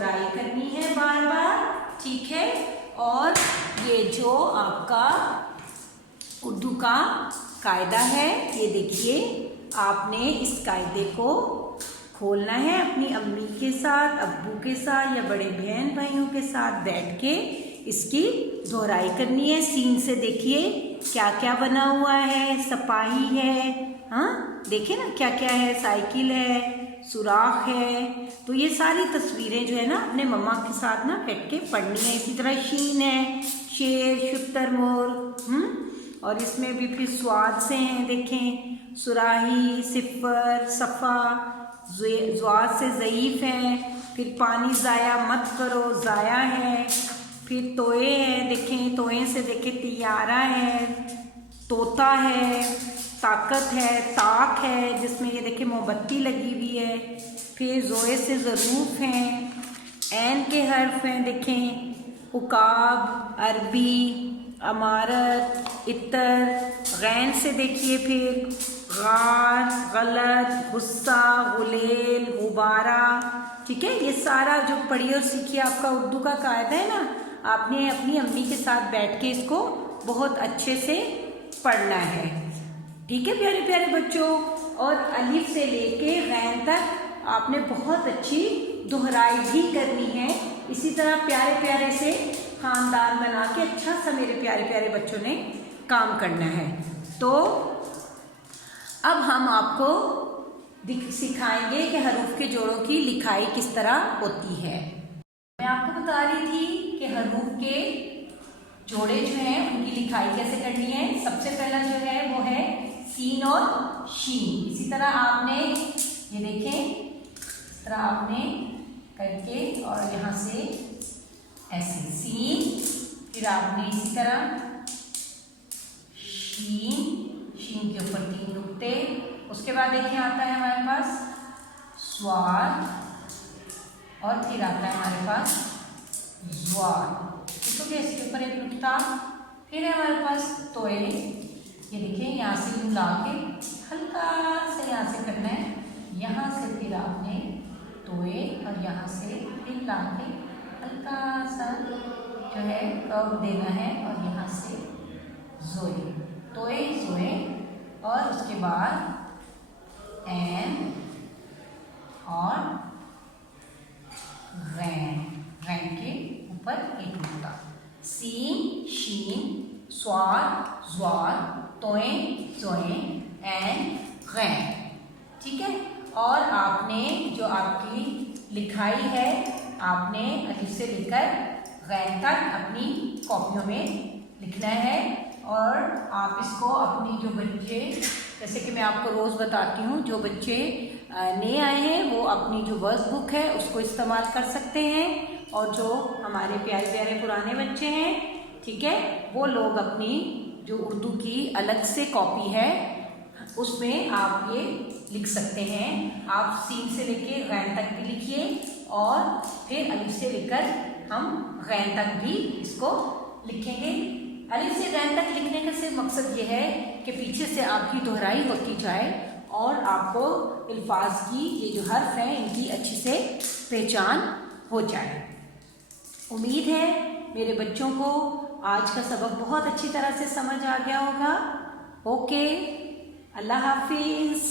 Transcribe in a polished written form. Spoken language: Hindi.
दोहराई करनी है बार बार, ठीक है। और ये जो आपका उर्दू का कायदा है, ये देखिए आपने इस कायदे को खोलना है अपनी अम्मी के साथ, अब्बू के साथ या बड़े बहन भाइयों के साथ बैठ के इसकी दोहराई करनी है। सीन से देखिए क्या क्या बना हुआ है, सपाही है, हाँ देखिए ना क्या क्या है, साइकिल है, सुराख है। तो ये सारी तस्वीरें जो है ना अपने मम्मा के साथ ना बैठ के पढ़नी है। इसी तरह शीन है, शेर, शुतुरमुर्ग, और इसमें भी फिर स्वाद से हैं, देखें सुराही, सिफर, सफ़ा, ज़्वाद से ज़ईफ़ है, फिर पानी ज़ाया मत करो, ज़ाया है, फिर तोए है, देखें तोए से देखें तियारा है, तोता है, ताकत है, ताक है जिसमें ये देखें मोमबत्ती लगी हुई है, फिर ज़ोए से ज़रूफ हैं, ऐन के हर्फ हैं, देखें उकाब, अरबी, अमारत, इतर, गैन से देखिए फिर गार, गलत, गुस्सा, गुलेल, गुबारा, ठीक है। ये सारा जो पढ़िए और सीखिए आपका उर्दू का कायदा है ना, आपने अपनी अम्मी के साथ बैठ के इसको बहुत अच्छे से पढ़ना है, ठीक है प्यारे प्यारे बच्चों। और अलिफ से लेके गैन तक आपने बहुत अच्छी दोहराई भी करनी है। इसी तरह प्यारे प्यारे से खानदान बना के अच्छा सा मेरे प्यारे प्यारे बच्चों ने काम करना है। तो अब हम आपको सिखाएंगे कि हरूफ के जोड़ों की लिखाई किस तरह होती है। मैं आपको बता रही थी कि हरूफ के जोड़े जो हैं उनकी लिखाई कैसे करनी है। सबसे पहला जो है वो है सीन और शीन। इसी तरह आपने ये देखें, इस तरह आपने करके और यहाँ से ऐसे सीन, फिर आपने इसी तरह शीन, शीन के ऊपर 3 नुक्ते, उसके बाद देखिए आता है हमारे पास स्वाद और फिर आता है हमारे पास ज़्वाद, ठीक है, इसके ऊपर 1 नुक्ता, फिर है हमारे पास तोए। ये देखिए यहाँ से यूँ ला के हल्का से यहाँ से करना है, यहाँ से फिर आपने तोए और यहाँ से फिर ला के हल्का सा जो है कर्व देना है और यहाँ से ज़ोए, तोए ज़ोए, और उसके बाद एन और रैन, रैन के ऊपर 1 नुक्ता, सीन, शीन, स्वाद, ज़्वाद, तोए, ज़ोए, एन, गैन, ठीक है। और आपने जो आपकी लिखाई है आपने अलिफ से लेकर गैन तक अपनी कॉपियों में लिखना है। और आप इसको अपनी जो बच्चे, जैसे कि मैं आपको रोज़ बताती हूँ, जो बच्चे नए आए हैं वो अपनी जो वर्क बुक है उसको इस्तेमाल कर सकते हैं, और जो हमारे प्यारे प्यारे पुराने बच्चे हैं, ठीक है, वो लोग अपनी जो उर्दू की अलग से कॉपी है उसमें आप ये लिख सकते हैं। आप सीन से लेके गैन तक भी लिखिए और फिर अलिफ से लेकर हम गैन तक भी इसको लिखेंगे। अलिफ से गैन तक लिखने का सिर्फ मकसद ये है कि पीछे से आपकी दोहराई होती जाए और आपको अल्फाज की ये जो हर्फ हैं इनकी अच्छी से पहचान हो जाए। उम्मीद है मेरे बच्चों को आज का सबक बहुत अच्छी तरह से समझ आ गया होगा। ओके, अल्लाह हाफिज़।